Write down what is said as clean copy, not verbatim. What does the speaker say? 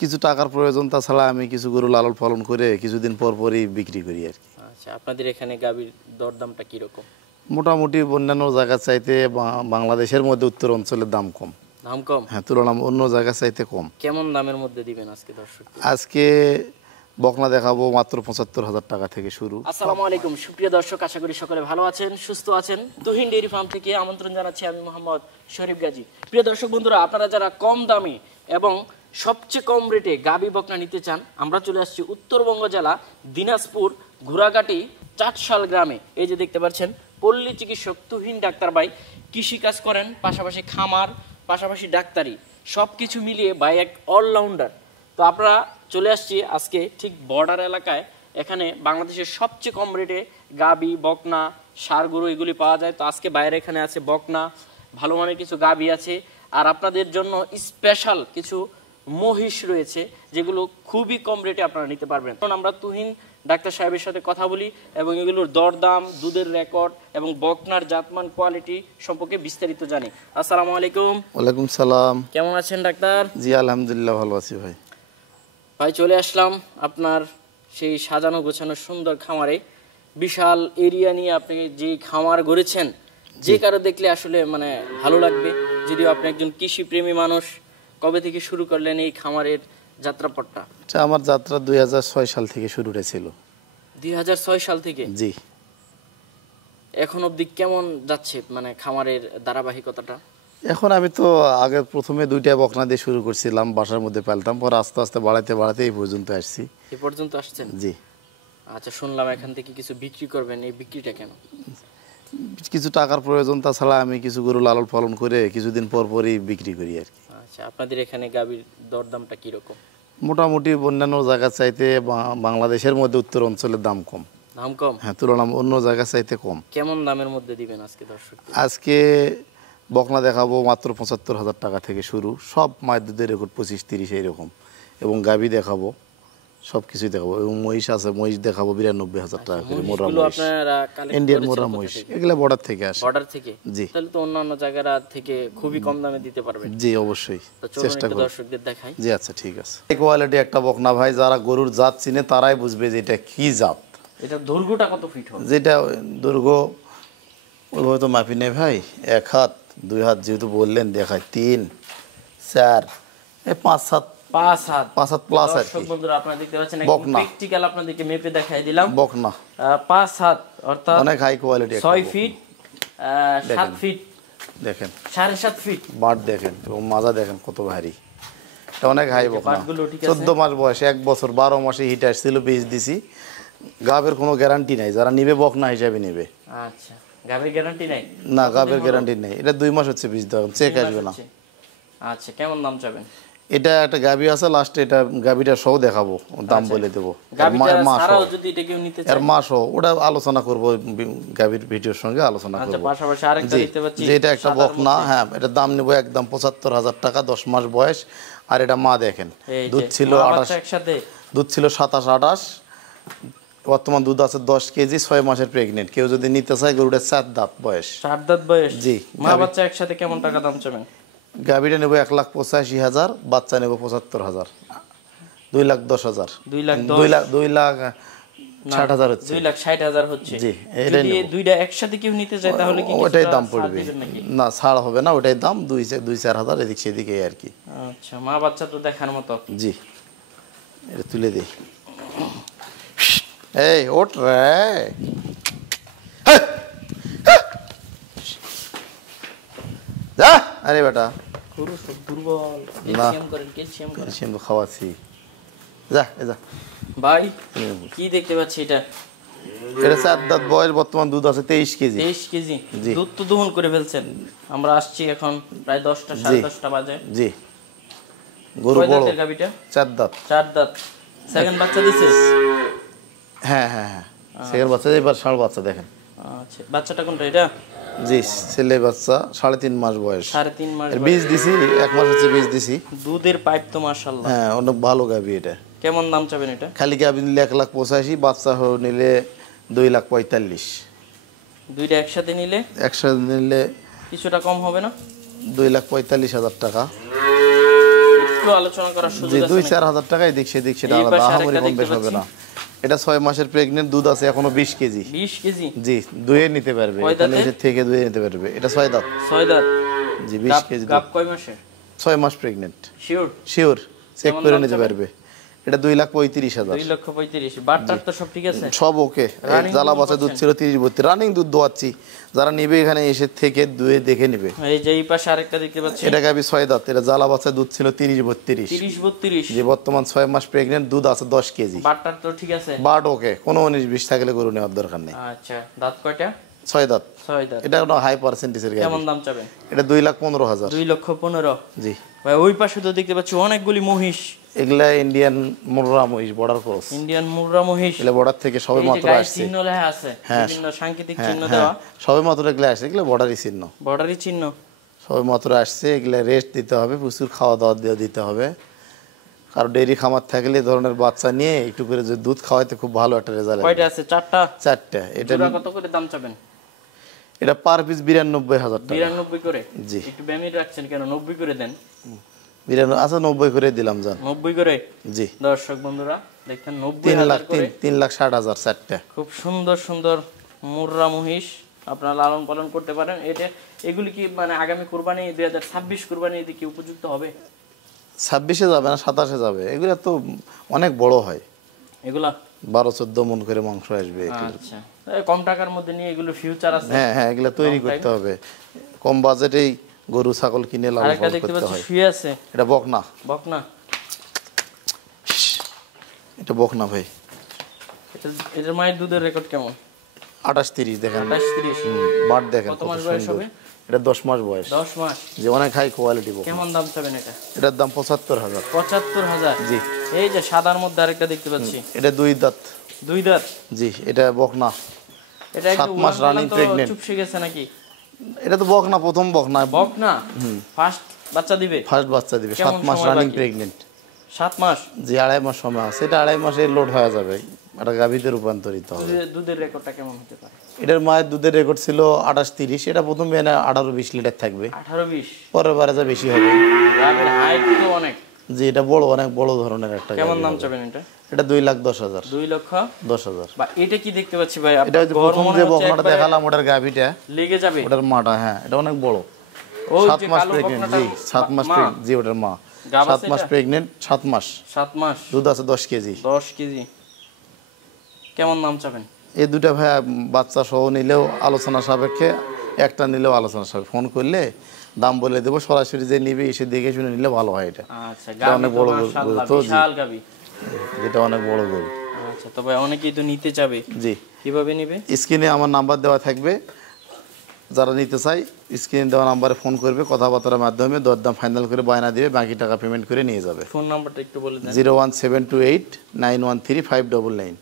কিছু টাকার প্রয়োজন, তাছাড়া আমি কিছু গরু লালন পালন করে কিছুদিন পর পরই বিক্রি করি আর কি। আচ্ছা, আপনাদের এখানে গাভীর দরদামটা কিরকম? মোটামুটি অন্যান্য জায়গার চাইতে বাংলাদেশের মধ্যে উত্তর অঞ্চলের দাম কম। দাম কম? হ্যাঁ, তুলনামূলক অন্য জায়গার চাইতে কম। কেমন দামের মধ্যে দিবেন আজকে দর্শক? আজকে বকনা দেখাবো মাত্র ৭৫,০০০ টাকা থেকে শুরু। আসসালামু আলাইকুম সুপ্রিয় দর্শক, আশা করি সকলে ভালো আছেন, সুস্থ আছেন। তুহিন ডেইরি ফার্ম থেকে আমন্ত্রণ জানাচ্ছি আমি মোহাম্মদ শরীফ গাজী। প্রিয় দর্শক বন্ধুরা, আপনারা যারা কম দামে এবং সবচেয়ে কম রেটে গাভী বকনা নিতে চান, আমরা চলে আসছি উত্তরবঙ্গ জেলা দিনাজপুর ঘোড়াঘাটি চাটশাল গ্রামে। এই যে দেখতে পাচ্ছেন পল্লী চিকিৎসক তুহিন ডাক্তার ভাই কৃষিকাজ করেন, পাশাপাশি খামার, পাশাপাশি ডাক্তারি, সব কিছু মিলিয়ে ভাই এক অলরাউন্ডার। তো আপনারা চলে আসছি আজকে ঠিক বর্ডার এলাকায়। এখানে বাংলাদেশের সবচেয়ে কম রেটে গাবি, বকনা, ষাঁড় গরু এগুলি পাওয়া যায়। তো আজকে বাইরে এখানে আছে বকনা, ভালো মানের কিছু গাবি আছে, আর আপনাদের জন্য স্পেশাল কিছু মহিষ রয়েছে যেগুলো খুবই কম রেটে আপনারা নিতে পারবেন। কারণ আমরা তুহিন ডাক্তার সাহেবের সাথে কথা বলি এবং এগুলোর দরদাম, দুধের রেকর্ড এবং বকনার জাতমান কোয়ালিটি সম্পর্কে বিস্তারিত জানি। আসসালামু আলাইকুম। ওয়ালাইকুম সালাম। কেমন আছেন ডাক্তার? জি আলহামদুলিল্লাহ ভালো আছি ভাই। ভাই চলে আসলাম আপনার সেই সাজানো গোছানো সুন্দর খামারে। বিশাল এরিয়া নিয়ে আপনি যে খামার গড়েছেন, যে কারো দেখলে আসলে মানে ভালো লাগবে। যদিও আপনি একজন কৃষি প্রেমী মানুষ, কবে থেকে শুরু করলেন এই খামারের যাত্রাপথটা? এটা আমার যাত্রা ২০০৬ সাল থেকে শুরু হয়েছিল। ২০০৬ সাল থেকে? জি। এখন অবধি কেমন যাচ্ছে মানে খামারের ধারাবাহিকতাটা? এখন আমি তো আগে প্রথমে ২টা বকনা দিয়ে শুরু করছিলাম, বাসার মধ্যে পালতাম, পর আস্তে আস্তে বাড়াইতে বাড়াইতে এই পর্যন্ত আসছি। এই পর্যন্ত আসছেন? জি। আচ্ছা, শুনলাম এখান থেকে কিছু বিক্রি করবেন, এই বিক্রিটা কেন? কিছু টাকার প্রয়োজন, তাছাড়া আমি কিছু গরু লালন পালন করে কিছুদিন পর পরই বিক্রি করি আর কি। আচ্ছা, আপনাদের এখানে গাভীর দরদামটা কিরকম? মোটামুটি অন্যান্য জায়গার চাইতে বাংলাদেশের মধ্যে উত্তর অঞ্চলের দাম কম। দাম কম? হ্যাঁ, তুলনামূলক অন্য জায়গার চাইতে কম। কেমন দামের মধ্যে দিবেন আজকে দর্শক? আজকে বকনা দেখাবো মাত্র ৭৫,০০০ টাকা থেকে শুরু, সব মায়ের দুধের রেকর্ড ২৫-৩০ এইরকম, এবং গাভী দেখাবো, সব কিছুই দেখাবো, এবং মহিষ আছে, মহিষ দেখাবো ৯২,০০০ টাকা করে। মোরা মহিষ, ইন্ডিয়ান মোরা মহিষ, এগুলো বর্ডার থেকে আসে। বর্ডার থেকে? জি। তাহলে তো অন্যান্য জায়গা থেকে খুবই কম দামে দিতে পারবেন। জি অবশ্যই চেষ্টা করব। দর্শকদের দেখাই। জি আচ্ছা ঠিক আছে। এই কোয়ালিটি একটা বকনা ভাই, যারা গরুর জাত চিনে তারাই বুঝবে যে এটা কি জাত। এটা দৈর্ঘ্যটা কত ফিট হবে? যেটা দৈর্ঘ্য ওইভাবে তো মাপি নেই ভাই, ১ হাত ২ হাত যেহেতু বললেন, দেখায় ৩, ৪, ৫ হাত, ৫ হাত প্লাস আর কি। বন্ধুরা আপনারা দেখতে পাচ্ছেন একদম প্র্যাকটিক্যাল আপনাদেরকে মেপে দেখাই দিলাম। বকনা ৫ হাত অর্থাৎ অনেক হাই কোয়ালিটি। ৬ ফিট, ৭ ফিট, দেখেন ৭.৫ ফিট বাট দেখেন, এবং মাজা দেখেন কত ভারী। এটা অনেক হাই বকনা। ১৪ মাস বয়স, ১ বছর ১২ মাসে হিট আসছিল, বীজ দিছি। গাবের কোনো গ্যারান্টি নাই, যারা নিবে বকনা হিসাবে নেবে। আচ্ছা, গাবের গ্যারান্টি নাই? না, গাবের গ্যারান্টি নেই। এটা ২ মাস হচ্ছে বীজ দেওয়া, চেক আসবে না। আচ্ছা, কেমন দাম চাবেন? এটা একটা গাবি আছে, লাস্টে এটা গাবিটা সহ দেখাবো, দাম বলে দেবো। এর মাস ওটা আলোচনা করবো, গাবির ভিডিওর সঙ্গে আলোচনা করবো। যে এটা একটা বকনা, হ্যাঁ, এটা দাম নেবো একদম ৭৫,০০০ টাকা, ১০ মাস বয়স। আর এটা মা দেখেন, দুধ ছিল ২৭-২৮, বর্তমান দুধ আছে ১০ কেজি, ৬ মাসের প্রেগনেন্ট। কেউ যদি নিতে চায়, গরুটা ৪ দাঁত বয়স। ৪ দাঁত বয়স? জি। মা বাচ্চা একসাথে কেমন টাকা দাম চাবেন? গাভীটা নেবো ১,৮৫,০০০, বাচ্চা নেবো ৭৫,০০০, ২,১০,০০০, ২,৬০,০০০ হচ্ছে। ২,৬০,০০০ হচ্ছে। জি, যদি দুইটা একসাথে কেউ নিতে চায় তাহলে কি ওটাই দাম পড়বে? না, ছাড় হবে না, ওটাই দাম ২-৪ হাজার এদিক সেদিকে আর কি। আচ্ছা, মা বাচ্চা তো দেখার মতো। জি, এটা তুলে দিই। এই ওঠ রে, যা। আরে বেটা, গরু সব দুর্বল, ক্যালসিয়াম করেন, ক্যালসিয়াম তো খাওয়াচ্ছি। যা যা ভাই, কি দেখতে পাচ্ছি এটা? এটা ৪ দাঁত বয়স, বর্তমান দুধ আছে ২৩ কেজি। ২৩ কেজি দুধ তো দহন করে ফেলছেন। আমরা আসছি এখন প্রায় ১০টা, ১০:৩০ বাজে। জি, গরু বড়। ৪ দাঁত। ৪ দাঁত। সেকেন্ড বাচ্চা দিছে? হ্যাঁ হ্যাঁ হ্যাঁ, সেকেন্ড বাচ্চা, এবার ষাঁড় বাচ্চা দেখেন। আচ্ছা, বাচ্চাটা কোনটা এটা? জি, ছেলে বাচ্চা, ৩.৫ মাস বয়স। ৩.৫ মাস বীজ দিছি, ১ মাস হচ্ছে বীজ দিছি। দুধের পাইপ তো মাশাআল্লাহ। হ্যাঁ, অনেক ভালো গাভী এটা। কেমন দাম চাবেন এটা? খালি গাভী নিলে ১,৮৫,০০০, বাচ্চা নিলে ২,৪৫,০০০। দুইটা একসাথে নিলে? একসাথে নিলে কিছুটা কম হবে না? ২,৪৫,০০০ টাকা। একটু আলোচনা করার সুযোগ জি আছে 2-4 হাজার টাকায় দিক সেদিক সেটা এই আলাদা পাশে আহামরি আরেকটা কম বেশ দেখতে হবে না। পাচ্ছি। এটা 6 মাসের প্রেগনেন্ট, দুধ আছে এখনো 20 কেজি। 20 কেজি জি দুয়ে নিতে পারবে, কয় এখানে দাঁতে? এসে থেকে দুয়ে নিতে পারবে। এটা 6 দাঁত। 6 দাঁত। জি 20 কেজি গাব দুধ। কয় মাসে? 6 মাস প্রেগনেন্ট শিওর শিওর, চেক কেমন করে দাম নিতে চাবেন? পারবে। এটা 2,35,000। 2,35,000। বাটটার তো সব ঠিক আছে? সব ওকে। Running জ্বালা দুধ বাচ্চা দুধ পাচ্ছেন? ছিল 30-32 রানিং দুধ দোয়াচ্ছি। যারা নিবে এখানে এসে থেকে দুয়ে দেখে নিবে। এই যে এই পাশে আরেকটা দেখতে পাচ্ছি, এটা গাবি 6 দাঁত। এটা জ্বালা বাচ্চা দুধ ছিল 30-32। 30-32। যে বর্তমান 6 মাস প্রেগনেন্ট, দুধ আছে 10 কেজি। বাটটার তো ঠিক আছে? বাট ওকে, কোনো 19-20 থাকলে গরু নেওয়ার দরকার নেই। আচ্ছা, দাঁত কয়টা? 6 দাঁত। 6 দাঁত। এটা কোনো হাই পার্সেন্টেজের গাবি। কেমন দাম চাবেন? এটা 2,15,000। 2,15,000। জি ভাই ওই পাশে তো দেখতে পাচ্ছি অনেকগুলি মহিষ, এগুলা ইন্ডিয়ান মুর্রা মহিষ, বর্ডার ক্রস। ইন্ডিয়ান মুর্রা মহিষ। এগুলা বর্ডার থেকে সবে এই যে মাত্র গায়ে আসছে। চিহ্ন লেখা আছে, হ্যাঁ। বিভিন্ন সাংকেতিক হ্যাঁ চিহ্ন হ্যাঁ দেওয়া, সবে মাত্র এগুলা আসছে, এগুলো বর্ডারই চিহ্ন। বর্ডারি চিহ্ন। সবে মাত্র আসছে, এগুলা রেস্ট দিতে হবে, প্রচুর খাওয়া দাওয়া দিয়ে দিতে হবে। কারণ ডেইরি খামার থাকলে এই ধরনের বাচ্চা নিয়ে একটু করে যদি দুধ খাওয়াইতে খুব ভালো একটা রেজাল্ট। কয়টা আছে? 4টা। 4টা। এটা জোড়া কত করে দাম চাবেন? এটা পার পিস 92,000 টাকা। 92 করে? জি। একটু ব্যামিট রাখছেন কেন? 90 করে দেন। 92 আচ্ছা 90 করে দিলাম জান। 90 করে। জি দর্শক বন্ধুরা দেখেন 3 90,000 লাখ করে। 3,60,000 4টা। খুব সুন্দর সুন্দর মুর্রা মহিষ আপনারা লালন পালন করতে পারেন। এটা এগুলি কি মানে আগামী কুরবানি 2026 কুরবানি কি উপযুক্ত হবে? 26-এ যাবে না, 27-এ যাবে। এগুলা তো অনেক বড় হয়, এগুলা 12-14 মন করে মাংস আসবে। আচ্ছা, এই কম টাকার মধ্যে নিয়ে এগুলো ফিউচার আছে। হ্যাঁ হ্যাঁ এগুলা তৈরি করতে হবে। কম বাজেটেই গরু ছাগল কিনে লালন আরেকটা পালন দেখতে করতে পাচ্ছি হয়। শুয়ে আছে, এটা বকনা। বকনা। এটা বকনা ভাই। এটার মায়ের দুধের রেকর্ড কেমন? 28-30 দেখেন। 28-30। বাট দেখেন কত কত মাস বয়স সুন্দর। হবে? এটা 10 মাস বয়স। 10 মাস। যে অনেক হাই কোয়ালিটি বকনা। কেমন দাম চাবেন এটা? এটার দাম 75,000। 75,000। জি। এই যে সাদার মধ্যে আরেকটা দেখতে পাচ্ছি, এটা 2 দাঁত। 2 দাঁত। জি এটা বকনা। এটা একটু 7 মাস রানিং প্রেগনেন্ট। চুপসে গেছে নাকি? এটা তো বকনা, প্রথম বকনা। বকনা ফার্স্ট বাচ্চা দিবে? ফার্স্ট বাচ্চা দিবে। কেমন 7 মাস সময় রানিং বাকি? প্রেগনেন্ট। 7 মাস। জি 2.5 মাস সময় আছে। এটা 2.5 মাসে লোড হয়ে যাবে, এটা গাভীতে রূপান্তরিত হবে। দুধের রেকর্ডটা কেমন হতে পারে? এটার মায়ের দুধের রেকর্ড ছিল 28-30। এটা প্রথম বিয়ানে 18-20 লিটার থাকবে। 18-20। পরের বারে যা বেশি হবে। গাভীর হাইট তো অনেক। জি এটা বড়, অনেক বড় ধরনের একটা কেমন গাভী দাম হবে। চাবেন এটা? এটা 2,10,000। 2,10,000। 10,000। বা এটা কি দেখতে পাচ্ছি ভাই? এটা আপনার হচ্ছে ঘর প্রথম মনে যে হচ্ছে বকনাটা একবারে দেখালাম ওটার গাভীটা, লেগে যাবে। ওটার মাটা। হ্যাঁ এটা অনেক বড়। ওই 7 যে মাস কালো প্রেগনেন্ট। বকনাটা জি 7 মাস মা? প্রেগনেন্ট। জি ওটার মা। গাব 7 আছে মাস এটা? প্রেগনেন্ট। 7 মাস 7 মাস। দুধ আছে 10 কেজি। 10 কেজি। কেমন দাম চাবেন? এই দুটা ভাই বাচ্চা সহ নিলেও আলোচনা সাপেক্ষে, একটা নিলেও আলোচনা সাপেক্ষে। ফোন করলে দাম বলে দেবো, সরাসরি যে নিবে এসে দেখে শুনে নিলে ভালো হয়। এটা আচ্ছা, এটা গাভী অনেক তো বড় গরু মাশাআল্লাহ তো। জি বিশাল গাভী। যেটা অনেক বড় গরু। আচ্ছা, তো ভাই অনেকেই তো নিতে যাবে, জি কিভাবে নিবে? স্ক্রিনে আমার নাম্বার দেওয়া থাকবে, যারা নিতে চাই স্ক্রিনে দেওয়া নাম্বারে ফোন করবে, কথাবার্তার মাধ্যমে দরদাম ফাইনাল করে বায়না দিবে, বাকি টাকা পেমেন্ট করে নিয়ে যাবে। ফোন নাম্বারটা একটু বলে দেন। 01728 913 599।